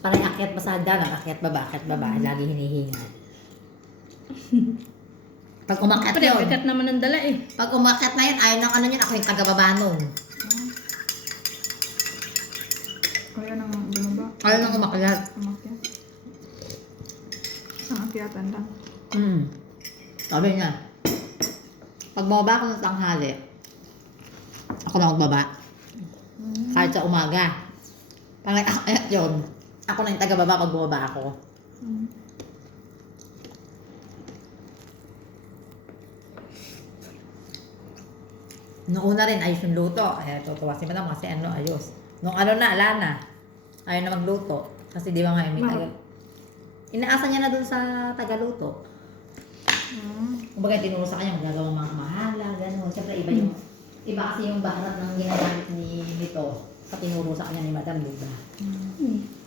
Parang akyat ba sa hagdanan, akyat baba, akyat baba, lagi hinihinga. Pag umakyat Pre, yun, bigat naman ang dala eh. pag umakyat na yun, ayaw ng ano yun, ako yung tagababa nun. Kaya nang bumaba. Ayaw nang umakyat. Umakyat. Ang akyatan lang. Hmm. Sabi niya, pag bumaba ako ng tanghali, ako na magbaba. Mm. Kahit sa umaga. Pag nag-akyat yun, ako na yung tagababa pag bumaba ako. Mm. Noong una rin, ayos yung luto. Eh, tutuwa si madam kasi ano, ayos. Nung ano na, ala na. Ayaw na magluto. Kasi di ba nga, may Bakit? taga... Inaasa niya na dun sa tagaluto. Mm. Kumbaga, tinuro sa kanya, magagawa mga mahala, gano'n. Siyempre, iba yung... Iba kasi yung baharat ng ginagamit ni nito sa tinuro sa kanya ni madam, di ba? Mm.